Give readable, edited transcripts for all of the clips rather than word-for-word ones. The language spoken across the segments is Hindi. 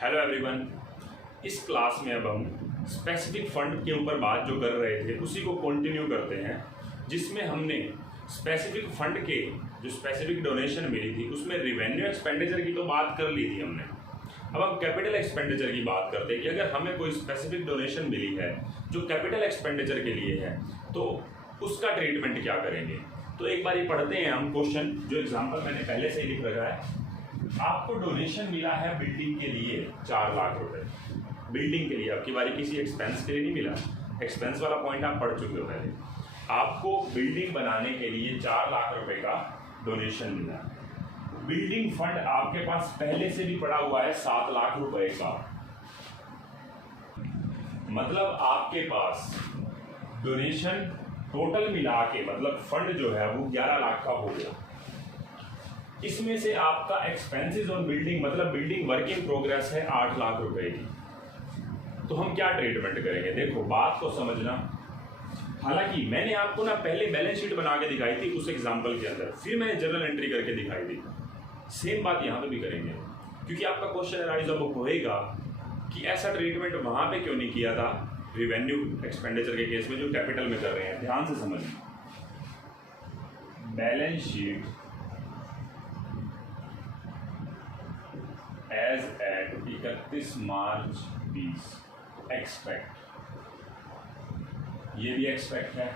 Hello everyone. इस क्लास में अब हम स्पेसिफिक फंड के ऊपर बात जो कर रहे थे उसी को कंटिन्यू करते हैं, जिसमें हमने स्पेसिफिक फंड के जो स्पेसिफिक डोनेशन मिली थी उसमें रिवेन्यू एक्सपेंडिचर की तो बात कर ली थी हमने। अब हम कैपिटल एक्सपेंडिचर की बात करते हैं कि अगर हमें कोई स्पेसिफिक डोनेशन मिली है जो कैपिटल एक्सपेंडिचर के लिए है तो उसका ट्रीटमेंट क्या करेंगे। तो एक बार ये पढ़ते हैं हम क्वेश्चन, जो एग्जाम्पल मैंने पहले से ही लिख रखा है। आपको डोनेशन मिला है बिल्डिंग के लिए 4 लाख रुपए, बिल्डिंग के लिए, आपकी बारी किसी एक्सपेंस के लिए नहीं मिला। एक्सपेंस वाला पॉइंट आप पढ़ चुके हो पहले। आपको बिल्डिंग बनाने के लिए 4 लाख रुपए का डोनेशन मिला। बिल्डिंग फंड आपके पास पहले से भी पड़ा हुआ है 7 लाख रुपए का, मतलब आपके पास डोनेशन टोटल मिला के मतलब फंड जो है वो 11 लाख का हो गया। इसमें से आपका एक्सपेंसेस ऑन बिल्डिंग मतलब बिल्डिंग वर्क इन प्रोग्रेस है 8 लाख रुपए की। तो हम क्या ट्रीटमेंट करेंगे, देखो बात को समझना। हालांकि मैंने आपको ना पहले बैलेंस शीट बना के दिखाई थी उस एग्जांपल के अंदर, फिर मैंने जर्नल एंट्री करके दिखाई दी। सेम बात यहाँ पे भी करेंगे, क्योंकि आपका क्वेश्चन राइज अब होएगा कि ऐसा ट्रीटमेंट वहाँ पे क्यों नहीं किया था रिवेन्यू एक्सपेंडिचर के केस में जो कैपिटल में कर रहे हैं। ध्यान से समझिए, बैलेंस शीट एज एट 31 मार्च 20 एक्सपेक्ट, ये भी एक्सपेक्ट है।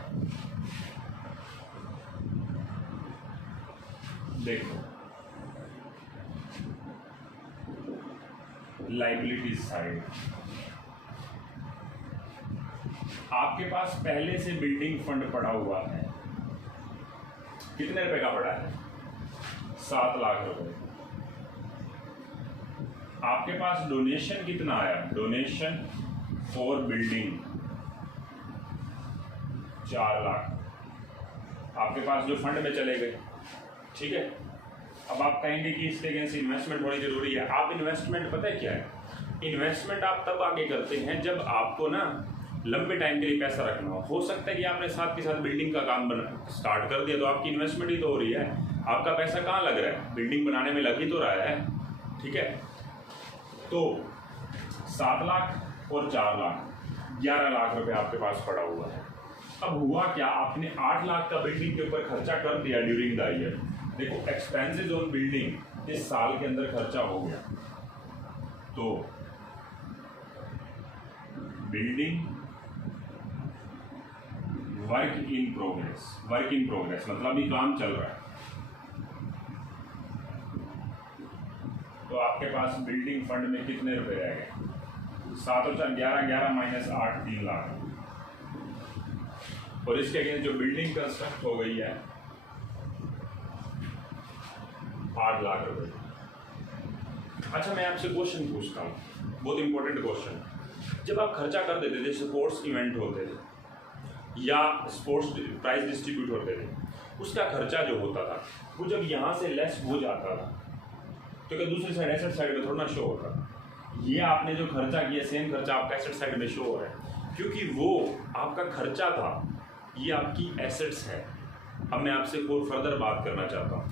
देखो लाइबिलिटी साइड, आपके पास पहले से बिल्डिंग फंड पड़ा हुआ है, कितने रुपए का पड़ा है 7 लाख रुपए। आपके पास डोनेशन कितना आया, डोनेशन फॉर बिल्डिंग 4 लाख आपके पास जो फंड में चले गए, ठीक है। अब आप कहेंगे कि इसके अगेंस्ट इन्वेस्टमेंट होनी जरूरी है। आप इन्वेस्टमेंट पता है क्या है, इन्वेस्टमेंट आप तब आगे करते हैं जब आपको ना लंबे टाइम के लिए पैसा रखना हो सकता है कि आपने साथ के साथ बिल्डिंग का काम स्टार्ट कर दिया तो आपकी इन्वेस्टमेंट ही तो हो रही है, आपका पैसा कहाँ लग रहा है, बिल्डिंग बनाने में लग ही तो रहा है, ठीक है। तो 7 लाख और 4 लाख 11 लाख रुपए आपके पास पड़ा हुआ है। अब हुआ क्या, आपने 8 लाख का बिल्डिंग के ऊपर खर्चा कर दिया ड्यूरिंग द ईयर। देखो एक्सपेंसेस ऑन बिल्डिंग इस साल के अंदर खर्चा हो गया, तो बिल्डिंग वर्क इन प्रोग्रेस मतलब अभी काम चल रहा है। तो आपके पास बिल्डिंग फंड में कितने रुपए रह गए, 7 और 4 11, 11 माइनस 8 3 लाख। और इसके अगेंस्ट जो बिल्डिंग कंस्ट्रक्ट हो गई है 8 लाख रुपए। अच्छा मैं आपसे क्वेश्चन पूछता हूँ, बहुत इंपॉर्टेंट क्वेश्चन। जब आप खर्चा कर देते थे, स्पोर्ट्स इवेंट होते थे या स्पोर्ट्स प्राइज डिस्ट्रीब्यूट होते थे, उसका खर्चा जो होता था वो जब यहाँ से लेस हो जाता था तो क्या दूसरी साइड एसेट साइड में थोड़ा शो होता। ये आपने जो खर्चा किया सेम खर्चा आपका एसेट साइड में शो हो रहा है, क्योंकि वो आपका खर्चा था, ये आपकी एसेट्स है। अब मैं आपसे कोई फर्दर बात करना चाहता हूँ,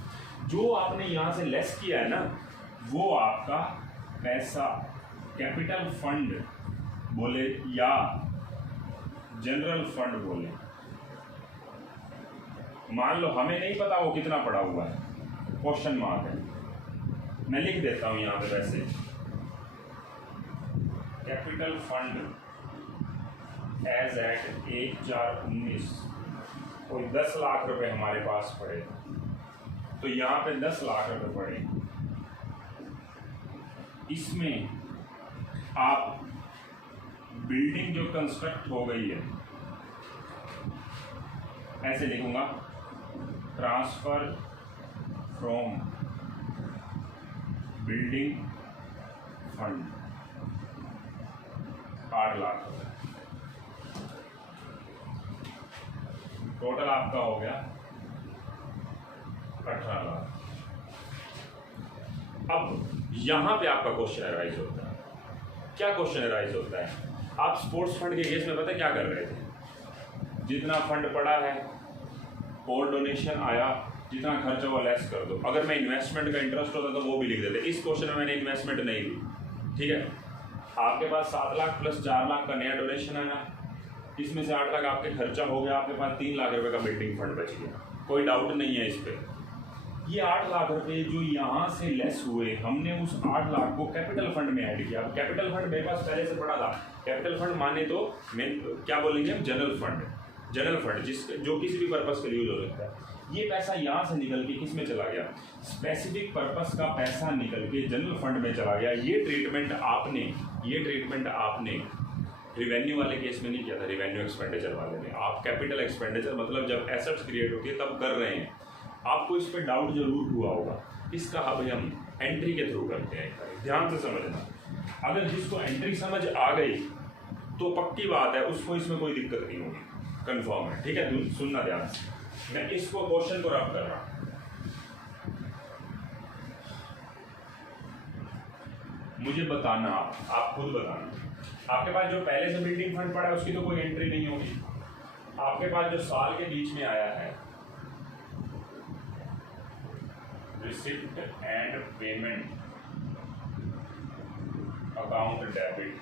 जो आपने यहाँ से लेस किया है ना वो आपका पैसा कैपिटल फंड बोले या जनरल फंड बोले। मान लो हमें नहीं पता वो कितना पड़ा हुआ है, क्वेश्चन मार्क है, मैं लिख देता हूं यहां पे वैसे कैपिटल फंड एज एट 1/4/19 कोई 10 लाख रुपए हमारे पास पड़े, तो यहां पे 10 लाख रुपए पड़े। इसमें आप बिल्डिंग जो कंस्ट्रक्ट हो गई है ऐसे लिखूंगा, transfer from building fund 8 lakh रुपए, टोटल आपका हो गया 18 लाख। अब यहां पे आपका क्वेश्चन अराइज होता है, क्या क्वेश्चन अराइज होता है, आप स्पोर्ट्स फंड के केस में पता क्या कर रहे थे, जितना फंड पड़ा है और डोनेशन आया जितना खर्चा हुआ लेस कर दो। अगर मैं इन्वेस्टमेंट का इंटरेस्ट होता तो वो भी लिख देते। इस क्वेश्चन में मैंने इन्वेस्टमेंट नहीं दी, ठीक है, आपके पास 7 लाख प्लस 4 लाख का नया डोनेशन आना, इसमें से 8 लाख आपके खर्चा हो गया, आपके पास 3 लाख रुपए का बिल्डिंग फंड बच गया, कोई डाउट नहीं है इस पर। ये 8 लाख रुपए जो यहाँ से लेस हुए, हमने उस 8 लाख को कैपिटल फंड में ऐड किया। अब कैपिटल फंड मेरे पास पहले से पड़ा था। कैपिटल फंड माने तो मैं क्या बोलेंगे हम, जनरल फंड। जनरल फंड जो किसी भी पर्पस के लिए यूज हो सकता है। ये पैसा यहाँ से निकल के किस में चला गया, स्पेसिफिक पर्पस का पैसा निकल के जनरल फंड में चला गया। ये ट्रीटमेंट आपने रिवेन्यू वाले केस में नहीं किया था, रिवेन्यू एक्सपेंडिचर वाले में। आप कैपिटल एक्सपेंडिचर मतलब जब एसेट्स क्रिएट होती है तब कर रहे हैं। आपको इस पर डाउट जरूर हुआ होगा, इसका अब हम एंट्री के थ्रू करते हैं। ध्यान से समझना, अगर जिसको एंट्री समझ आ गई तो पक्की बात है उसको इसमें कोई दिक्कत नहीं होगी, कंफर्म है। ठीक है, सुनना ध्यान से, मैं इसको क्वेश्चन को रब कर रहा हूं। मुझे बताना, आप खुद बताना, आपके पास जो पहले से बिल्डिंग फंड पड़ा है उसकी तो कोई एंट्री नहीं होगी। आपके पास जो साल के बीच में आया है receipt and payment account debit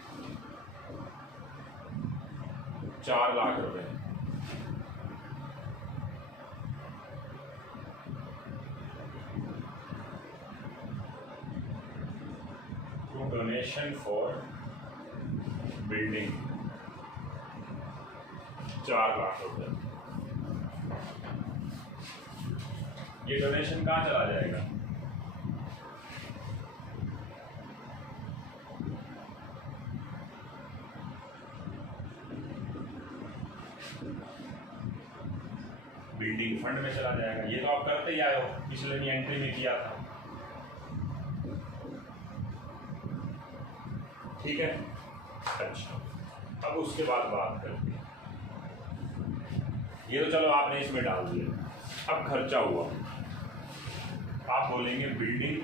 4 lakh रुपए, डोनेशन फॉर बिल्डिंग 4 लाख रुपए। ये डोनेशन कहाँ चला जाएगा, बिल्डिंग फंड में चला जाएगा। ये तो आप करते ही आए हो, पिछले भी एंट्री में किया था। ठीक है, अच्छा, अब उसके बाद बात करते हैं। ये तो चलो आपने इसमें डाल दिया। अब खर्चा हुआ, आप बोलेंगे building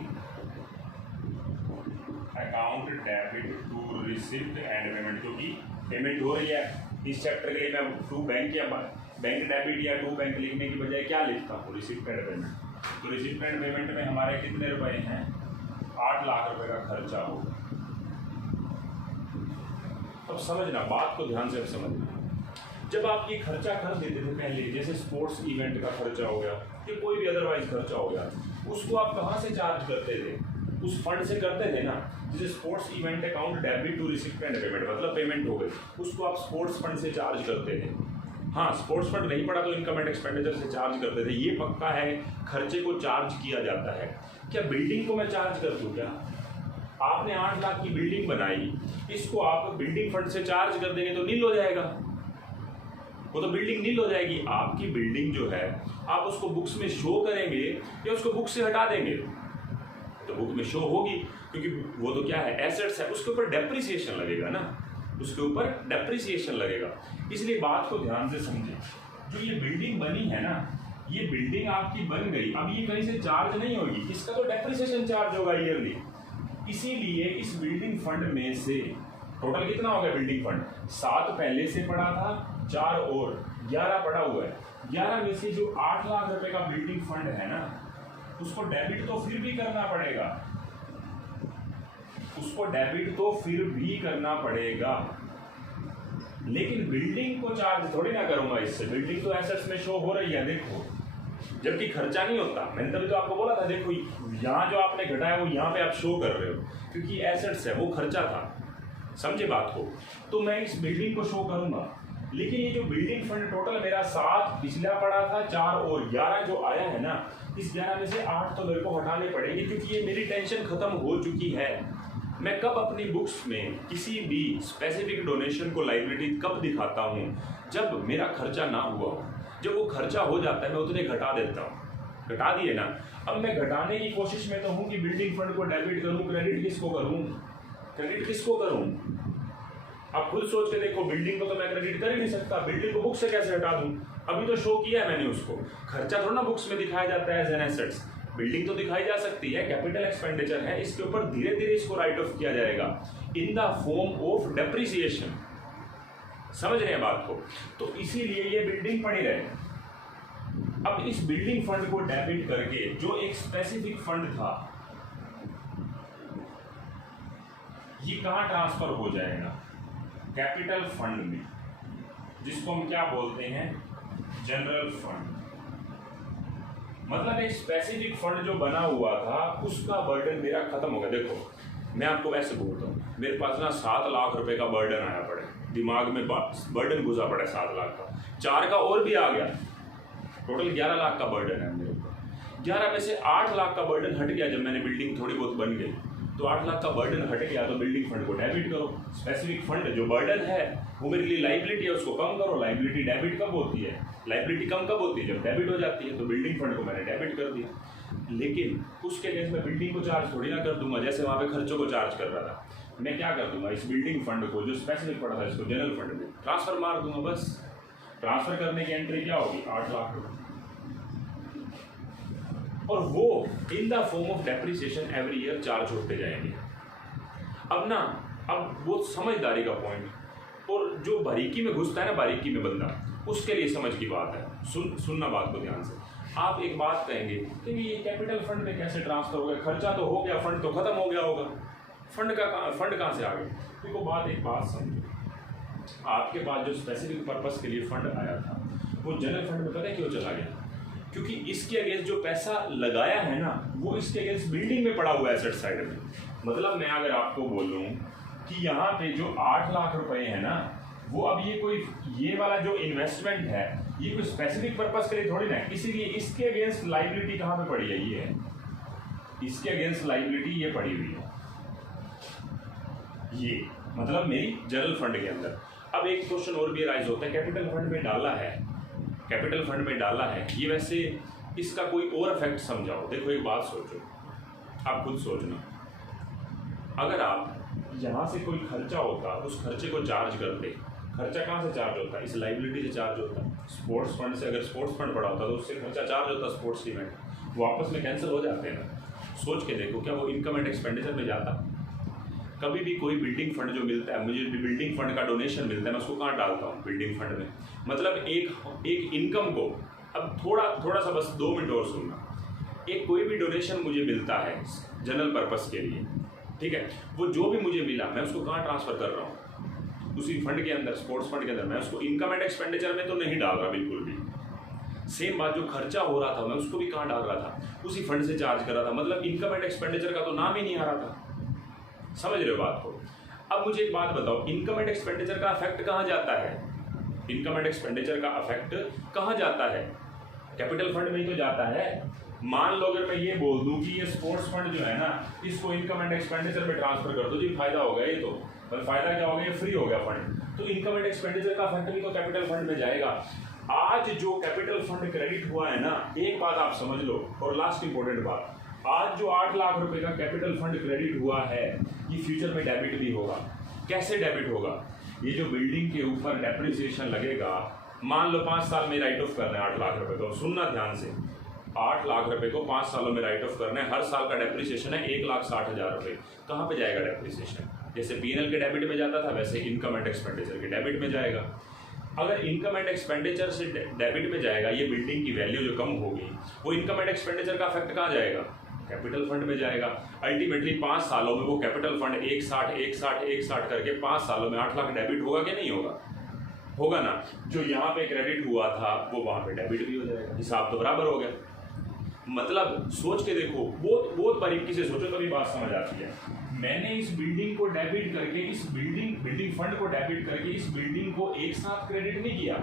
account debit to receipt and payment, क्योंकि पेमेंट हो रही है। इस चैप्टर के लिए मैं टू बैंक या बैंक डेबिट या टू बैंक लिखने की बजाय क्या लिखता हूँ, रिसिप्ट एंड पेमेंट। तो रिसिप्ट एंड पेमेंट में हमारे कितने रुपए हैं, 8 लाख रुपए का खर्चा होगा। अब समझना, बात को ध्यान से समझना। जब आप ये खर्चा कर देते थे पहले, जैसे स्पोर्ट्स इवेंट का खर्चा हो गया या कोई भी अदरवाइज खर्चा हो गया, उसको आप कहाँ से चार्ज करते थे, उस फंड से करते थे ना। जैसे sports event account debit to receipt and payment, मतलब पेमेंट हो गई, उसको आप स्पोर्ट्स फंड से चार्ज करते थे। हाँ, स्पोर्ट्स फंड नहीं पड़ा तो इनकम एंड एक्सपेंडिचर से चार्ज करते थे। ये पक्का है, खर्चे को चार्ज किया जाता है। क्या बिल्डिंग को मैं चार्ज कर दूँ क्या? आपने 8 लाख की बिल्डिंग बनाई, इसको आप बिल्डिंग फंड से चार्ज कर देंगे तो नील हो जाएगा, वो तो बिल्डिंग नील हो जाएगी। आपकी बिल्डिंग जो है आप उसको बुक्स में शो करेंगे या उसको बुक से हटा देंगे, तो बुक में शो होगी, क्योंकि वो तो क्या है, एसेट्स है, उसके ऊपर डेप्रिसिएशन लगेगा ना, उसके ऊपर डेप्रिसिएशन लगेगा। इसलिए बात को ध्यान से समझें। जो ये बिल्डिंग बनी है ना, ये बिल्डिंग आपकी बन गई, अब ये कहीं से चार्ज नहीं होगी, इसका तो डेप्रिसिएशन चार्ज होगा ईयरली। इसीलिए इस बिल्डिंग फंड में से टोटल कितना हो गया बिल्डिंग फंड, 7 पहले से पड़ा था, 4 और 11 पड़ा हुआ है। 11 में से जो 8 लाख रुपए का बिल्डिंग फंड है ना, उसको डेबिट तो फिर भी करना पड़ेगा, उसको डेबिट तो फिर भी करना पड़ेगा, लेकिन बिल्डिंग को चार्ज थोड़ी ना करूंगा इससे। बिल्डिंग तो एसेट्स में शो हो रही है, देखो, जबकि खर्चा नहीं होता। मैंने तभी तो आपको बोला था, देखो यहाँ जो आपने घटाया वो यहाँ पे आप शो कर रहे हो, क्योंकि एसेट्स है, वो खर्चा था। समझे बात को? तो मैं इस बिल्डिंग को शो करूंगा, लेकिन ये जो बिल्डिंग फंड टोटल मेरा 7 पिछला पड़ा था, 4 और 11 जो आया है ना, इस 11 में से 8 तो मेरे को हटाने पड़ेंगे, क्योंकि ये मेरी टेंशन खत्म हो चुकी है। मैं कब अपनी बुक्स में किसी भी स्पेसिफिक डोनेशन को लायबिलिटी कब दिखाता हूँ, जब मेरा खर्चा ना हुआ हो। जब वो खर्चा हो जाता है मैं उतने घटा देता हूँ, घटा दिए ना। अब मैं घटाने की कोशिश में तो हूँ कि बिल्डिंग फंड को डेबिट करूँ, क्रेडिट किसको करूँ, क्रेडिट किसको करूँ? आप खुद सोच के देखो, बिल्डिंग को तो मैं क्रेडिट कर ही नहीं सकता, बिल्डिंग को बुक से कैसे हटा दूँ? अभी तो शो किया है मैंने उसको, खर्चा थोड़ा ना बुक्स में दिखाया जाता है एज एन एसेट्स। बिल्डिंग तो दिखाई जा सकती है, कैपिटल एक्सपेंडिचर है, इसके ऊपर धीरे धीरे इसको राइट ऑफ किया जाएगा in the form of depreciation. समझ रहे हैं बात को? तो इसीलिए ये बिल्डिंग पड़ी रहे। अब इस बिल्डिंग फंड को डेबिट करके जो एक स्पेसिफिक फंड था, ये कहाँ ट्रांसफर हो जाएगा? कैपिटल फंड में, जिसको हम क्या बोलते हैं? General fund. मतलब एक स्पेसिफिक फंड जो बना हुआ था उसका बर्डन मेरा खत्म हो गया। देखो मैं आपको वैसे बोलता हूँ, मेरे पास ना 7 लाख रुपए का बर्डन आया पड़े, दिमाग में बर्डन घुसा पड़े 7 लाख का, 4 का और भी आ गया, टोटल 11 लाख का बर्डन है मेरे ऊपर। 11 में से 8 लाख का बर्डन हट गया जब मैंने बिल्डिंग थोड़ी बहुत बन गई, तो 8 लाख का बर्डन हट गया तो बिल्डिंग फंड को डेबिट करो। स्पेसिफिक फंड जो बर्डन है वो मेरे लिए लाइबिलिटी है, उसको कम करो। लाइबिलिटी डेबिट कब होती है? लाइबिलिटी कम कब होती है? जब डेबिट हो जाती है। तो बिल्डिंग फंड को मैंने डेबिट कर दिया, लेकिन उसके लिए मैं बिल्डिंग को चार्ज थोड़ी ना कर दूंगा, जैसे वहाँ पे खर्चों को चार्ज कर रहा था। मैं क्या कर दूंगा, इस बिल्डिंग फंड को जो स्पेसिफिक पड़ा था इसको जनरल फंड में ट्रांसफर मार दूंगा। बस ट्रांसफर करने की एंट्री क्या होगी? 8 लाख रुपये, और वो in the form of depreciation every year charge होते जाएंगे। अब वो समझदारी का पॉइंट, और जो बारीकी में घुसता है ना, बारीकी में बंदा, उसके लिए समझ की बात है। सुनना बात को ध्यान से। आप एक बात कहेंगे कि ये कैपिटल फंड में कैसे ट्रांसफर हो गया? खर्चा तो हो गया, फंड तो खत्म हो गया होगा, फंड कहाँ से आ गया? देखो एक बात समझो, आपके पास जो स्पेसिफिक पर्पस के लिए फंड आया था वो जनरल फंड में पता है क्यों चला गया? क्योंकि इसके अगेंस्ट जो पैसा लगाया है ना, वो इसके अगेंस्ट बिल्डिंग में पड़ा हुआ है एसेट साइड में। मतलब मैं अगर आपको बोलूं कि यहाँ पे जो 8 लाख रुपए है ना, वो अब ये वाला जो इन्वेस्टमेंट है ये कोई स्पेसिफिक पर्पस के लिए थोड़ी ना है, इसीलिए इसके अगेंस्ट लाइबिलिटी कहाँ पे पड़ी है? ये है, इसके अगेंस्ट लाइबिलिटी ये पड़ी हुई है, ये मतलब मेरी जनरल फंड के अंदर। अब एक क्वेश्चन और भी राइज होता है, कैपिटल फंड में डाला है, ये वैसे इसका कोई और इफेक्ट समझाओ। देखो एक बात सोचो, आप खुद सोचना, अगर आप यहाँ से कोई खर्चा होता, उस खर्चे को चार्ज करते, खर्चा कहाँ से चार्ज होता है? इस लाइबिलिटी से चार्ज होता है। स्पोर्ट्स फंड से अगर स्पोर्ट्स फंड पड़ा होता तो उससे खर्चा चार्ज होता, स्पोर्ट्स इवेंट, वो आपस में कैंसिल हो जाते हैं ना। सोच के देखो, क्या वो इनकम एंड एक्सपेंडिचर में जाता? कभी भी कोई बिल्डिंग फंड जो मिलता है, मुझे बिल्डिंग फंड का डोनेशन मिलता है, मैं उसको कहाँ डालता हूँ? बिल्डिंग फंड में। मतलब एक इनकम को, अब थोड़ा सा बस 2 मिनट और सुनना, एक कोई भी डोनेशन मुझे मिलता है जनरल पर्पस के लिए, ठीक है, वो जो भी मुझे मिला मैं उसको कहाँ ट्रांसफर कर रहा हूँ? उसी फंड के अंदर, स्पोर्ट्स फंड के अंदर। मैं उसको इनकम एंड एक्सपेंडिचर में तो नहीं डाल रहा बिल्कुल भी। सेम बात, जो खर्चा हो रहा था मैं उसको भी कहाँ डाल रहा था? उसी फंड से चार्ज कर रहा था। मतलब इनकम एंड एक्सपेंडिचर का तो नाम ही नहीं आ रहा था। समझ रहे हो बात को? अब मुझे एक बात बताओ, इनकम एंड एक्सपेंडिचर का इफेक्ट कहाँ जाता है? इनकम एंड एक्सपेंडिचर का इफेक्ट कहाँ जाता है? कैपिटल फंड में ही तो जाता है। मान लो अगर मैं ये बोल दूं कि ये स्पोर्ट्स फंड जो है ना, इसको इनकम एंड एक्सपेंडिचर में ट्रांसफर कर दो जी, फायदा हो गया। ये तो फायदा क्या हो गया? ये फ्री हो गया फंड। तो इनकम एंड एक्सपेंडिचर का इफेक्ट भी तो कैपिटल फंड में जाएगा। आज जो कैपिटल फंड क्रेडिट हुआ है ना, एक बात आप समझ लो, और लास्ट इंपॉर्टेंट बात, आज जो 8 लाख रुपए का कैपिटल फंड क्रेडिट हुआ है, ये फ्यूचर में डेबिट भी होगा। कैसे डेबिट होगा? ये जो बिल्डिंग के ऊपर डेप्रिसिएशन लगेगा, मान लो 5 साल में राइट ऑफ करना है 8 लाख रुपए को, सुनना ध्यान से, 8 लाख रुपए को 5 सालों में राइट ऑफ करना है। हर साल का डेप्रिसिएशन है 1,60,000 रुपए। कहाँ पे जाएगा डेप्रिसिएशन? जैसे पीएनएल के डेबिट में जाता था, वैसे इनकम एंड एक्सपेंडिचर के डेबिट में जाएगा। अगर इनकम एंड एक्सपेंडिचर से डेबिट में जाएगा, ये बिल्डिंग की वैल्यू जो कम होगी, वो इनकम एंड एक्सपेंडिचर का इफेक्ट कहाँ जाएगा? कैपिटल फंड में जाएगा। अल्टीमेटली 5 सालों में वो कैपिटल फंड 1,60 करके 5 सालों में 8 लाख डेबिट होगा कि नहीं होगा? होगा ना। जो यहाँ पे क्रेडिट हुआ था वो वहाँ पे डेबिट भी हो जाएगा, हिसाब तो बराबर हो गया। मतलब सोच के देखो, बहुत बारीकी से सोचो तभी बात समझ आती है। मैंने इस बिल्डिंग को डेबिट करके, इस बिल्डिंग फंड को डेबिट करके इस बिल्डिंग को एक साथ क्रेडिट नहीं किया,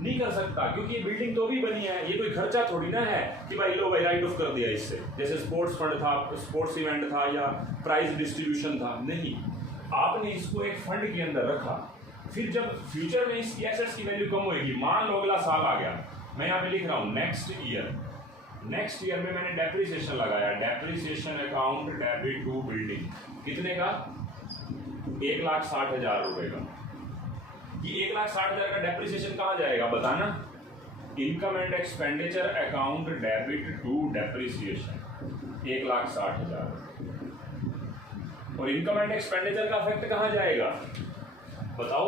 नहीं कर सकता, क्योंकि ये बिल्डिंग तो भी बनी है। ये कोई खर्चा थोड़ी ना है कि भाई लो भाई राइट ऑफ कर दिया इससे, जैसे स्पोर्ट्स फंड था, स्पोर्ट्स इवेंट था या प्राइज डिस्ट्रीब्यूशन था। नहीं, आपने इसको एक फंड के अंदर रखा। फिर जब फ्यूचर में इसकी एसेट्स की वैल्यू कम होगी, मान लो अगला साल आ गया, मैं यहाँ पे लिख रहा हूँ नेक्स्ट ईयर में मैंने डेप्रिसिएशन लगाया, depreciation account debit to building, कितने का? 1,60,000 रुपए का। ये 1,60,000 का डेप्रिसिएशन कहाँ जाएगा बताना? Income and expenditure account debit to depreciation 1,60,000। और इनकम एंड एक्सपेंडिचर का इफेक्ट कहाँ जाएगा बताओ?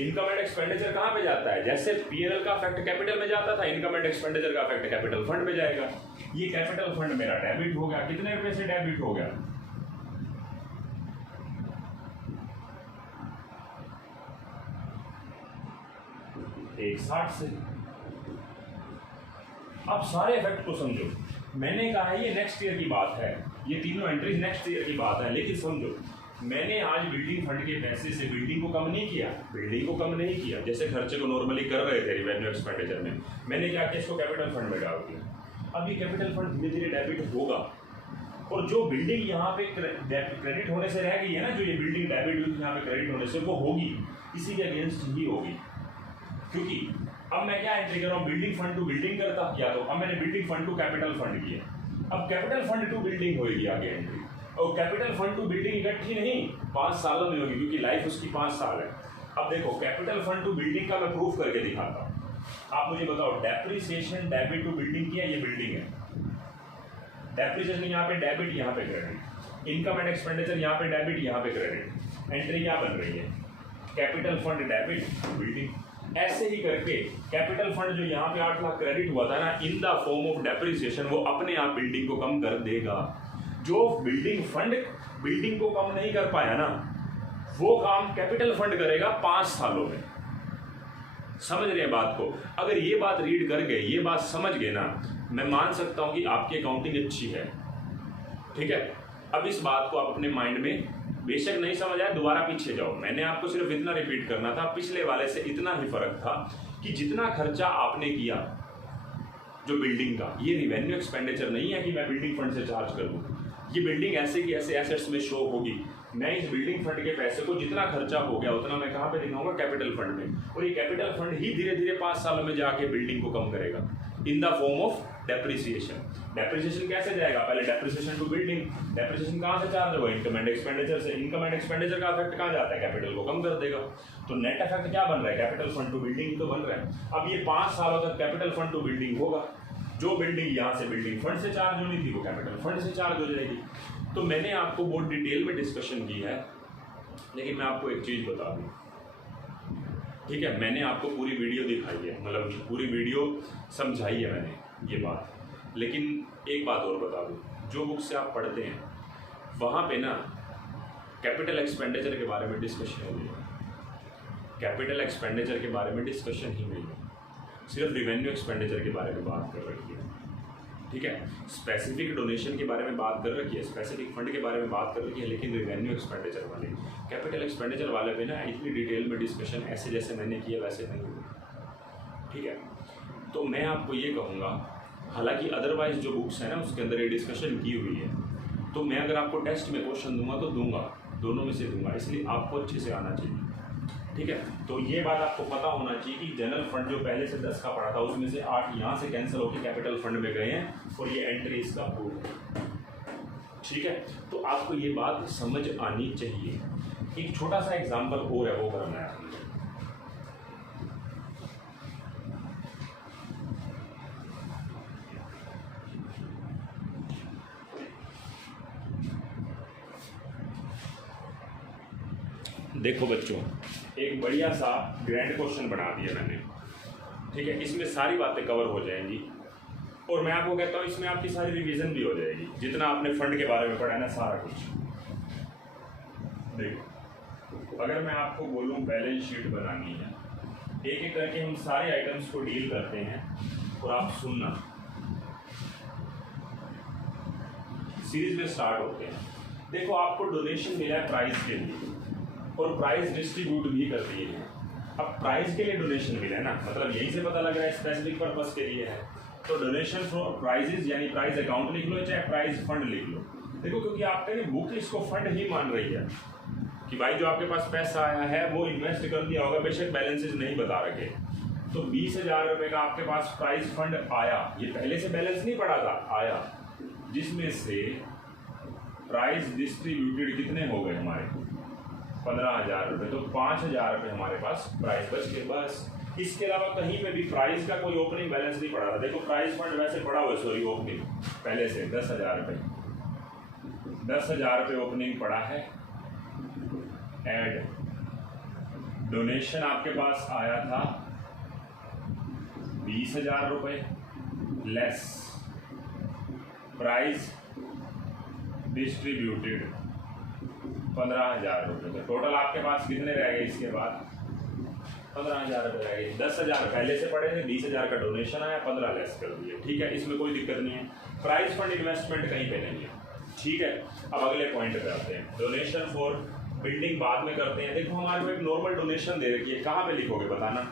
इनकम एंड एक्सपेंडिचर कहाँ पे जाता है? जैसे पीएनएल का इफेक्ट कैपिटल में जाता था, इनकम एंड एक्सपेंडिचर का इफेक्ट कैपिटल फंड में जाएगा। ये कैपिटल फंड मेरा डेबिट हो गया। कितने रुपए से डेबिट हो गया? एक 60 से। अब सारे इफेक्ट को समझो। मैंने कहा है ये नेक्स्ट ईयर की बात है, ये तीनों एंट्रीज नेक्स्ट ईयर की बात है, लेकिन समझो मैंने आज बिल्डिंग फंड के पैसे से बिल्डिंग को कम नहीं किया, बिल्डिंग को कम नहीं किया, जैसे खर्चे को नॉर्मली कर रहे थे रिवेन्यू एक्सपेंडिचर में, मैंने क्या किया, इसको कैपिटल फंड में डाल दिया। अब ये कैपिटल फंड धीरे धीरे डेबिट होगा, और जो बिल्डिंग यहाँ पे क्रेडिट होने से रह गई है ना, जो ये बिल्डिंग डेबिट हुई यहाँ पे क्रेडिट होने से, वो होगी इसी के अगेंस्ट ही होगी। क्योंकि अब मैं क्या एंट्री कर रहा हूँ, बिल्डिंग फंड टू बिल्डिंग करता किया, तो अब मैंने building fund to capital fund किया। अब कैपिटल फंड टू बिल्डिंग होगी आगे एंट्री, और कैपिटल फंड टू बिल्डिंग इकट्ठी नहीं 5 सालों में होगी, क्योंकि लाइफ उसकी 5 साल है। अब देखो कैपिटल फंड टू बिल्डिंग का मैं प्रूफ करके दिखाता हूँ। आप मुझे बताओ, डेप्रिसिएशन डेबिट टू बिल्डिंग किया, ये बिल्डिंग है, डेप्रिसिएशन यहाँ पे डेबिट, यहाँ पे क्रेडिट, इनकम एंड एक्सपेंडिचर यहाँ पे डेबिट, यहाँ पे क्रेडिट, एंट्री क्या बन रही है, कैपिटल फंड डेबिट बिल्डिंग। ऐसे ही करके कैपिटल फंड जो यहाँ पे 8 लाख क्रेडिट हुआ था ना, in the form of depreciation, वो अपने आप बिल्डिंग को कम कर देगा। जो बिल्डिंग फंड बिल्डिंग को कम नहीं कर पाया ना, वो काम कैपिटल फंड करेगा 5 सालों में। समझ रहे हैं बात को? अगर ये बात रीड कर गए, ये बात समझ गए ना, मैं मान सकता हूं कि आपकी अकाउंटिंग अच्छी है। ठीक है, अब इस बात को आप अपने माइंड में, बेशक नहीं समझ आया दोबारा पीछे जाओ, मैंने आपको सिर्फ इतना रिपीट करना था, पिछले वाले से इतना ही फर्क था कि जितना खर्चा आपने किया जो बिल्डिंग का, ये रिवेन्यू एक्सपेंडिचर नहीं है कि मैं बिल्डिंग फंड से चार्ज कर दूं। ये बिल्डिंग ऐसे की ऐसे एसेट्स में शो होगी। मैं इस बिल्डिंग फंड के पैसे को जितना खर्चा हो गया उतना मैं कहाँ पे दिखाऊंगा, कैपिटल फंड में, और ये कैपिटल फंड ही धीरे धीरे 5 सालों में जाके बिल्डिंग को कम करेगा in the form of depreciation. Depreciation कैसे जाएगा, पहले डेप्रिसिएशन टू बिल्डिंग, डेप्रिसिएशन कहाँ से चार्ज होगा, इनकम एंड एक्सपेंडिचर से, इनकम एंड एक्सपेंडिचर का इफेक्ट कहाँ जाता है, कैपिटल को कम कर देगा। तो नेट इफेक्ट क्या बन रहा है, कैपिटल फंड टू बिल्डिंग ही तो बन रहा है। अब ये 5 सालों तक कैपिटल फंड टू बिल्डिंग होगा, जो बिल्डिंग यहाँ से बिल्डिंग फंड से चार्ज होनी थी वो कैपिटल फंड से चार्ज हो जाएगी। तो मैंने आपको बहुत डिटेल में डिस्कशन की है, लेकिन मैं आपको एक चीज़ बता दूँ, ठीक है, मैंने आपको पूरी वीडियो दिखाई है, मतलब पूरी वीडियो समझाई है मैंने ये बात, लेकिन एक बात और बता दूँ, जो बुक से आप पढ़ते हैं वहाँ पे ना कैपिटल एक्सपेंडिचर के बारे में डिस्कशन हो रही है, कैपिटल एक्सपेंडिचर के बारे में डिस्कशन ही नहीं है, सिर्फ रिवेन्यू एक्सपेंडिचर के बारे में बात कर रखी है। ठीक है, स्पेसिफिक डोनेशन के बारे में बात कर रखी है, स्पेसिफिक फंड के बारे में बात कर रखी है, लेकिन रिवेन्यू एक्सपेंडिचर वाले, कैपिटल एक्सपेंडिचर वाले पे ना इतनी डिटेल में डिस्कशन ऐसे जैसे मैंने किया वैसे नहीं हुई। ठीक है, तो मैं आपको ये कहूँगा, हालांकि अदरवाइज जो बुक्स हैं ना उसके अंदर ये डिस्कशन की हुई है, तो मैं अगर आपको टेस्ट में क्वेश्चन दूंगा तो दूंगा, दोनों में से दूंगा, इसलिए आपको अच्छे से आना चाहिए। ठीक है, तो ये बात आपको पता होना चाहिए कि जनरल फंड जो पहले से 10 का पड़ा था उसमें से 8 यहाँ से कैंसिल होकर कैपिटल फंड में गए हैं, और ये एंट्री इसका प्रूफ है। ठीक है, तो आपको ये बात समझ आनी चाहिए। एक छोटा सा एग्जांपल और है, वो करना है। देखो बच्चों, एक बढ़िया सा ग्रैंड क्वेश्चन बना दिया मैंने। ठीक है, इसमें सारी बातें कवर हो जाएंगी, और मैं आपको कहता हूँ इसमें आपकी सारी रिवीजन भी हो जाएगी, जितना आपने फंड के बारे में पढ़ा है ना सारा कुछ। देखो, अगर मैं आपको बोलूँ बैलेंस शीट बनानी है, एक एक करके हम सारे आइटम्स को डील करते हैं, और आप सुनना, सीरीज में स्टार्ट होते हैं। देखो, आपको डोनेशन मिला है प्राइस के लिए, और प्राइस डिस्ट्रीब्यूट भी कर दिए हैं। अब प्राइस के लिए डोनेशन मिला है ना, मतलब यहीं से पता लग रहा है स्पेसिफिक पर्पस के लिए है, तो डोनेशन फॉर प्राइजेज यानी प्राइस अकाउंट लिख लो, चाहे प्राइस फंड लिख लो। देखो, क्योंकि आपका बुक इसको फंड ही मान रही है कि भाई जो आपके पास पैसा आया है वो इन्वेस्ट कर दिया होगा, बेशक बैलेंसेज नहीं बता रखे। तो 20,000 रुपये का आपके पास प्राइस फंड आया, ये पहले से बैलेंस नहीं पड़ा था, आया, जिसमें से प्राइस डिस्ट्रीब्यूटेड कितने हो गए हमारे, 15,000 रुपये, तो 5,000 रुपये हमारे पास प्राइस बच के, बस। इसके अलावा कहीं पे भी प्राइस का कोई ओपनिंग बैलेंस नहीं पड़ा था। देखो, प्राइस फंड वैसे पड़ा हुआ है, सॉरी ओपनिंग पहले से 10,000 रुपये, 10,000 रुपये ओपनिंग पड़ा है। एड डोनेशन आपके पास आया था 20,000 रुपये, लेस प्राइस डिस्ट्रीब्यूटेड 15,000 रुपये, तो टोटल आपके पास कितने रह गए इसके बाद, 15,000 रुपये रह गए। 10,000 पहले से पड़े थे, 20,000 का डोनेशन आया, 15 लेस कर दिए। ठीक है, इसमें कोई दिक्कत नहीं है। प्राइज फंड इन्वेस्टमेंट कहीं पे नहीं है। ठीक है, अब अगले पॉइंट पे आते हैं। डोनेशन फॉर बिल्डिंग बाद में करते हैं। देखो हमारे को एक नॉर्मल डोनेशन दे रखी है, कहाँ पे लिखोगे बताना।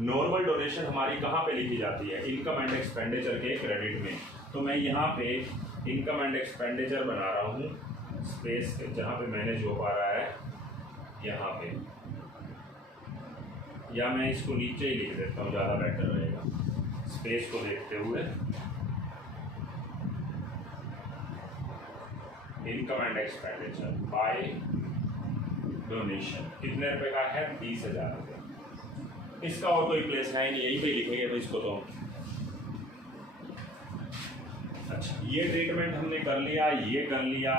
नॉर्मल डोनेशन हमारी कहाँ पे लिखी जाती है? इनकम एंड एक्सपेंडिचर के क्रेडिट में। तो मैं यहाँ पे इनकम एंड एक्सपेंडिचर बना रहा हूँ, स्पेस जहाँ पे मैनेज हो पा रहा है यहाँ पे, या मैं इसको नीचे ही लिख देता हूँ, ज़्यादा बेटर रहेगा स्पेस को देखते हुए। Income and expenditure bye donation कितने रुपए का है? 30,000 रुपये। इसका और कोई प्लेस है नहीं, यहीं पे लिखेंगे तो इसको। तो अच्छा, ये ट्रीटमेंट हमने कर लिया, ये कर लिया,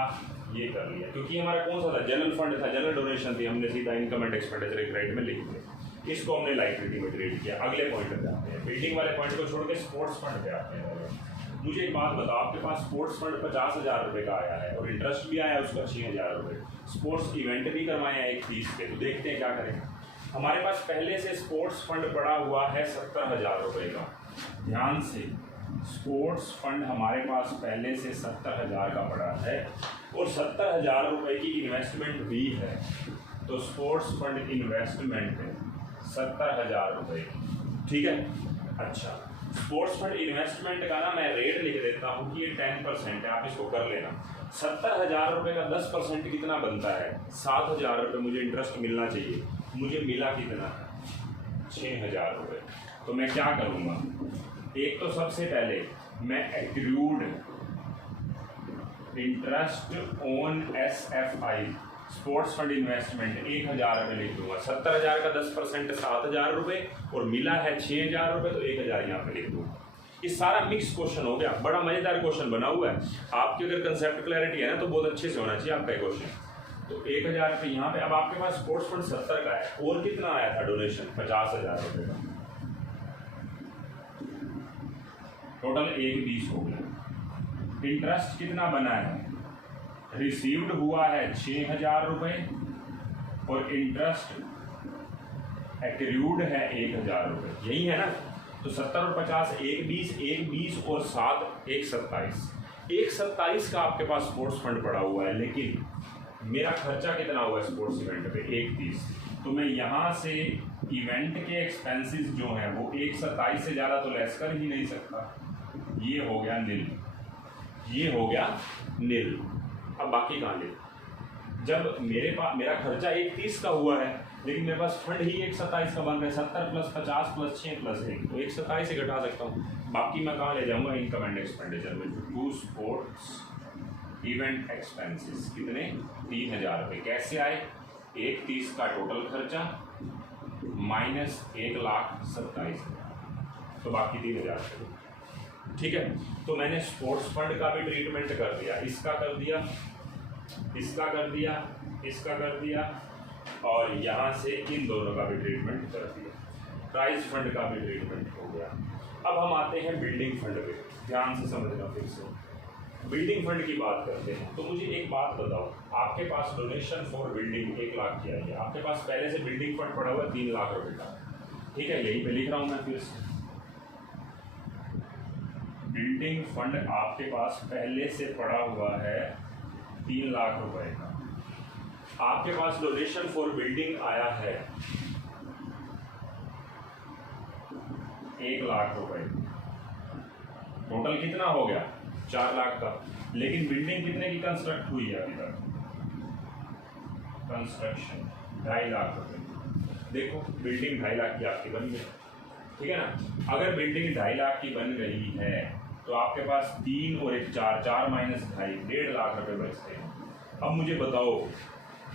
ये कर लिया, क्योंकि हमारा कौन सा था? जनरल फंड था, जनरल डोनेशन थी। हमने सीधा इनकम एंड एक्सपेंडिचर एक राइट में लिख दिया। इसको हमने लाइबिलिटी में ट्रीट किया। अगले पॉइंट पे आते हैं। बिल्डिंग वाले पॉइंट को छोड़ के स्पोर्ट्स फंड पे आते हैं। मुझे एक बात बताओ, आपके पास स्पोर्ट्स फंड 50,000 रुपये का आया है और इंटरेस्ट भी आया उसका 6,000 रुपये। स्पोर्ट्स इवेंट भी करवाए हैं 1 पे, तो देखते हैं क्या करें। हमारे पास पहले से स्पोर्ट्स फंड पड़ा हुआ है 70,000 रुपये का। ध्यान से, स्पोर्ट्स फंड हमारे पास पहले से 70,000 का पड़ा है और 70,000 रुपये की इन्वेस्टमेंट भी है। तो स्पोर्ट्स फंड इन्वेस्टमेंट 70,000 रुपये। ठीक है, अच्छा, स्पोर्ट्स फंड इन्वेस्टमेंट का ना मैं रेट लिख देता हूँ कि ये 10% है, आप इसको कर लेना। 70,000 रुपये का 10% कितना बनता है? 7,000 रुपये मुझे इंटरेस्ट मिलना चाहिए। मुझे मिला कितना? 6,000 रुपये। तो मैं क्या करूँगा? एक तो सबसे पहले मैं accrued interest on SFI sports fund investment 1,000 रुपये लिख दूंगा। 70,000 का 10% 7,000 रुपये और मिला है 6,000 रुपये, तो 1,000 यहाँ पे लिख दूंगा। ये सारा मिक्स क्वेश्चन हो गया। बड़ा मजेदार क्वेश्चन बना हुआ है। आपकी अगर कंसेप्ट क्लैरिटी है ना तो बहुत अच्छे से होना चाहिए आपका क्वेश्चन। तो 1,000 रुपये यहाँ पे। अब आपके पास स्पोर्ट्स फंड 70 का है और कितना आया था डोनेशन? 50,000 रुपये का। टोटल 1,20 हो गया। इंटरेस्ट कितना बना है? रिसीव्ड हुआ है 6,000 रुपये और इंटरेस्ट एक्रूड है 1,000 रुपये। यही है ना? तो 70 और 50 1,20, 1,20 और 7 1,27। 1,27 का आपके पास स्पोर्ट्स फंड पड़ा हुआ है, लेकिन मेरा खर्चा कितना हुआ है स्पोर्ट्स इवेंट पे? 1,30। तो मैं यहाँ से इवेंट के एक्सपेंसेस जो हैं वो 1,27 से ज़्यादा तो लेस कर ही नहीं सकता। ये हो गया नील, ये हो गया नील। अब बाकी कहाँ ले? जब मेरे पास मेरा खर्चा 1,30 का हुआ है लेकिन मेरे पास फंड ही 1,27 का बन रहा है, 70 + 50 + 6 + 1, तो 1,27 से घटा सकता हूँ। बाकी मैं कहाँ ले जाऊँगा? इनकम एंड एक्सपेंडिचर में। टू स्पोर्ट्स इवेंट एक्सपेंसेस कितने? 3,000 रुपये। कैसे आए? 1,30 का टोटल खर्चा माइनस 1,27,000, तो बाकी 3,000 रुपये। ठीक है, तो मैंने स्पोर्ट्स फंड का भी ट्रीटमेंट कर दिया, इसका कर दिया, इसका कर दिया, इसका कर दिया और यहाँ से इन दोनों का भी ट्रीटमेंट कर दिया। प्राइज फंड का भी ट्रीटमेंट हो गया। अब हम आते हैं बिल्डिंग फंड पे। ध्यान से समझना फिर से। बिल्डिंग फंड की बात करते हैं। तो मुझे एक बात बताओ, आपके पास डोनेशन फॉर बिल्डिंग 1 लाख की आई है। आपके पास पहले से बिल्डिंग फंड पड़ा हुआ है 3 लाख रुपये का। ठीक है, यहीं पे लिख रहा हूँ मैं फिर से। बिल्डिंग फंड आपके पास पहले से पड़ा हुआ है 3 लाख रुपए का। आपके पास डोनेशन फॉर बिल्डिंग आया है 1 लाख रुपए। टोटल कितना हो गया? 4 लाख का। लेकिन बिल्डिंग कितने की कंस्ट्रक्ट हुई है अभी तक? कंस्ट्रक्शन 2.5 लाख रुपए। देखो बिल्डिंग 2.5 लाख की आपकी बन गई। ठीक है ना? अगर बिल्डिंग 2.5 लाख की बन रही है तो आपके पास 3 और 1 4, 4 - 2.5 1.5 लाख रुपए बचते हैं। अब मुझे बताओ,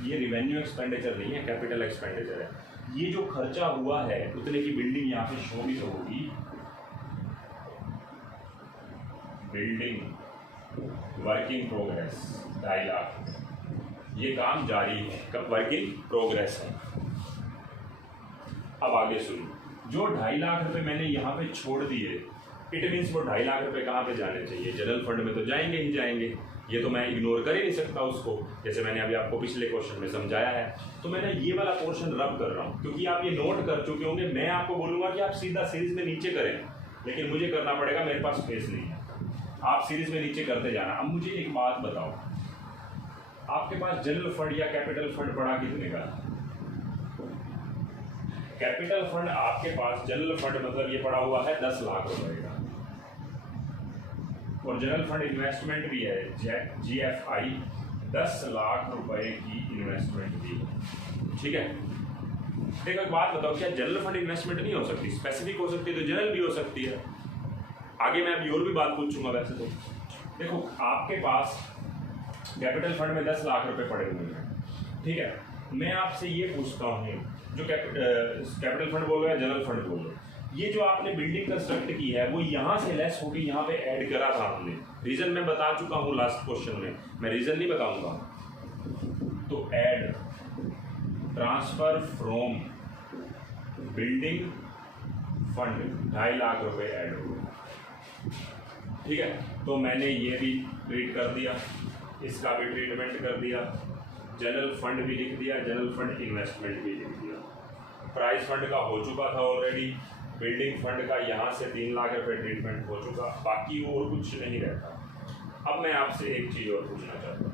ये रिवेन्यू एक्सपेंडिचर नहीं है, कैपिटल एक्सपेंडिचर है। ये जो खर्चा हुआ है उतने की बिल्डिंग यहाँ पे शो भी तो होगी। Building work in progress 2.5 lakh, ये काम जारी है, कब वर्क इन प्रोग्रेस है। अब आगे सुनो, जो 2.5 लाख रुपए मैंने यहाँ पे छोड़ दिए, इट मीन्स वो 2.5 लाख रुपए कहाँ पे जाने चाहिए? जनरल फंड में तो जाएंगे ही जाएंगे। ये तो मैं इग्नोर कर ही नहीं सकता उसको, जैसे मैंने अभी आपको पिछले क्वेश्चन में समझाया है। तो मैंने ये वाला पोर्शन रब कर रहा हूँ, क्योंकि आप ये नोट कर चुके होंगे। मैं आपको बोलूँगा कि आप सीधा सीरीज में नीचे करें, लेकिन मुझे करना पड़ेगा, मेरे पास स्पेस नहीं है। आप सीरीज में नीचे करते जाना। अब मुझे एक बात बताओ, आपके पास जनरल फंड या कैपिटल फंड पड़ा कितने का? कैपिटल फंड आपके पास, जनरल फंड मतलब ये पड़ा हुआ है 10 लाख रुपए का, और जनरल फंड इन्वेस्टमेंट भी है, GFI 10 लाख रुपए की इन्वेस्टमेंट भी है, ठीक है। देखो एक बात बताओ, क्या जनरल फंड इन्वेस्टमेंट नहीं हो सकती? स्पेसिफिक हो सकती है तो जनरल भी हो सकती है। आगे मैं अभी और भी बात पूछूंगा। वैसे तो देखो आपके पास कैपिटल फंड में 10 लाख रुपए पड़े हुए हैं, ठीक है। मैं आपसे ये पूछता हूँ, जो कैपिटल फंड बोल रहे हैं, जनरल फंड बोल रहे हैं, ये जो आपने बिल्डिंग कंस्ट्रक्ट की है वो यहाँ से लेस होकर यहाँ पे ऐड करा था हमने। रीजन मैं बता चुका हूँ लास्ट क्वेश्चन में, मैं रीजन नहीं बताऊंगा। तो add transfer from building fund 2.5 lakh रुपए ऐड हुए, ठीक है। तो मैंने ये भी ट्रीट कर दिया, इसका भी ट्रीटमेंट कर दिया, जनरल फंड भी लिख दिया, जनरल फंड इन्वेस्टमेंट भी लिख दिया। प्राइस फंड का हो चुका था ऑलरेडी, बिल्डिंग फंड का यहाँ से 3 लाख रुपए ट्रीटमेंट हो चुका, बाकी और कुछ नहीं रहता। अब मैं आपसे एक चीज़ और पूछना चाहता हूँ,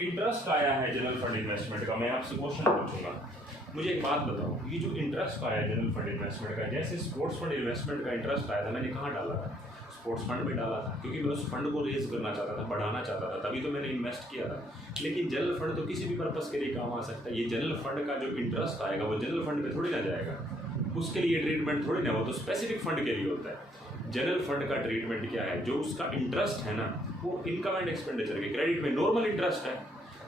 इंटरेस्ट आया है जनरल फंड इन्वेस्टमेंट का, मैं आपसे क्वेश्चन पूछूंगा। मुझे एक बात बताओ, ये जो इंटरेस्ट आया है जनरल फंड इन्वेस्टमेंट का, जैसे स्पोर्ट्स फंड इन्वेस्टमेंट का इंटरेस्ट आया था, मैंने कहाँ डाला था? स्पोर्ट्स फंड में डाला था, क्योंकि मैं उस फंड को रेज करना चाहता था, बढ़ाना चाहता था, तभी तो मैंने इन्वेस्ट किया था। लेकिन जनरल फंड तो किसी भी पर्पस के लिए काम आ सकता है। ये जनरल फंड का जो इंटरेस्ट आएगा वो जनरल फंड में थोड़ी ना जाएगा, उसके लिए ट्रीटमेंट थोड़ी ना, वो तो स्पेसिफिक फंड के लिए होता है। जनरल फंड का ट्रीटमेंट क्या है? जो उसका इंटरेस्ट है ना, वो इनकम एंड एक्सपेंडिचर के क्रेडिट में नॉर्मल इंटरेस्ट है,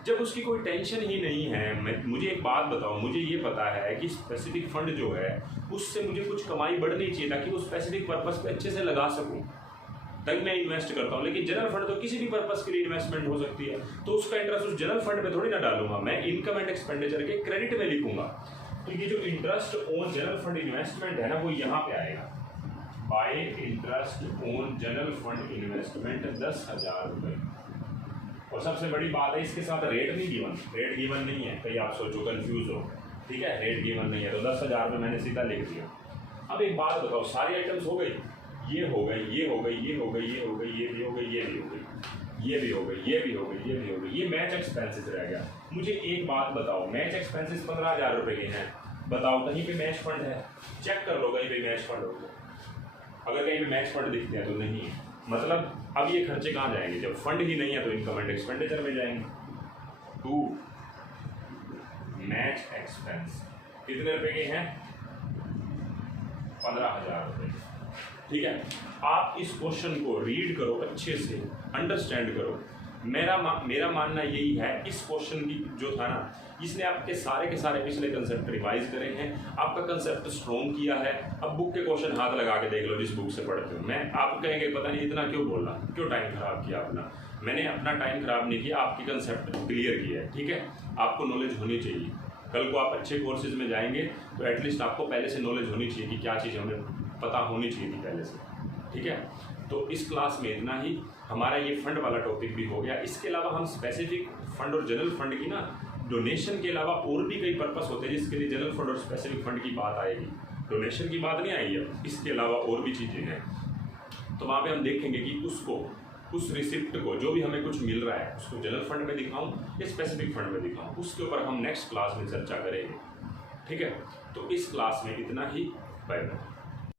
जब उसकी कोई टेंशन ही नहीं है। मुझे एक बात बताओ, मुझे ये पता है कि स्पेसिफिक फंड जो है उससे मुझे कुछ कमाई बढ़नी चाहिए ताकि वो स्पेसिफिक पर्पस पे अच्छे से लगा सकूं, तभी मैं इन्वेस्ट करता हूं। लेकिन जनरल फंड तो किसी भी पर्पस के लिए इन्वेस्टमेंट हो सकती है, तो उसका इंटरेस्ट उस जनरल फंड में थोड़ी ना डालूंगा, मैं इनकम एंड एक्सपेंडिचर के क्रेडिट में लिखूंगा। तो ये जो interest on general fund investment है ना, वो यहाँ पे आएगा, bye interest on general fund investment 10,000 रुपये। और सबसे बड़ी बात है, इसके साथ रेट नहीं गिवन, रेट गिवन नहीं है, कहीं आप सोचो कंफ्यूज हो, ठीक है, रेट गिवन नहीं है, तो 10,000 रुपये मैंने सीधा लिख दिया। अब एक बात बताओ, सारी आइटम्स हो गई, ये हो गई, ये हो गई, ये हो गई, ये हो गई, ये भी हो गई, ये भी हो गई, ये भी हो गई, ये भी हो गई, ये भी हो गई, ये मैच एक्सपेंसेस रह गया। मुझे एक बात बताओ, मैच एक्सपेंसेस 15,000 रुपये के हैं, बताओ कहीं पे मैच फंड है? चेक कर लो कहीं पे मैच फंड हो, अगर कहीं पे मैच फंड दिखते हैं तो नहीं है, मतलब अब ये खर्चे कहाँ जाएंगे? जब फंड ही नहीं है तो इनकम एंड एक्सपेंडिचर में जाएंगे। टू मैच एक्सपेंस कितने रुपए के हैं? 15,000 रुपये, ठीक है। आप इस क्वेश्चन को रीड करो अच्छे से, अंडरस्टैंड करो। मेरा मानना यही है, इस क्वेश्चन की जो था ना, इसने आपके सारे के सारे पिछले कंसेप्ट रिवाइज करे हैं, आपका कंसेप्ट स्ट्रॉन्ग किया है। अब बुक के क्वेश्चन हाथ लगा के देख लो जिस बुक से पढ़ते हो। मैं आप कहेंगे पता नहीं इतना क्यों बोला, क्यों टाइम खराब किया अपना? मैंने अपना टाइम खराब नहीं किया, आपकी कंसेप्ट क्लियर किया है, ठीक है। आपको नॉलेज होनी चाहिए, कल को आप अच्छे कोर्सेज में जाएंगे तो एटलीस्ट आपको पहले से नॉलेज होनी चाहिए कि क्या चीज़ हमें पता होनी चाहिए थी पहले से, ठीक है। तो इस क्लास में इतना ही, हमारा ये फंड वाला टॉपिक भी हो गया। इसके अलावा हम स्पेसिफिक फंड और जनरल फंड की ना, डोनेशन के अलावा और भी कई पर्पस होते हैं जिसके लिए जनरल फंड और स्पेसिफिक फंड की बात आएगी। डोनेशन की बात नहीं आएगी अब, इसके अलावा और भी चीज़ें हैं, तो वहाँ पे हम देखेंगे कि उसको, उस रिसिप्ट को, जो भी हमें कुछ मिल रहा है उसको जनरल फंड में दिखाऊं या स्पेसिफिक फंड में दिखाऊं, उसके ऊपर हम नेक्स्ट क्लास में चर्चा करेंगे, ठीक है। तो इस क्लास में इतना ही, बाय बाय।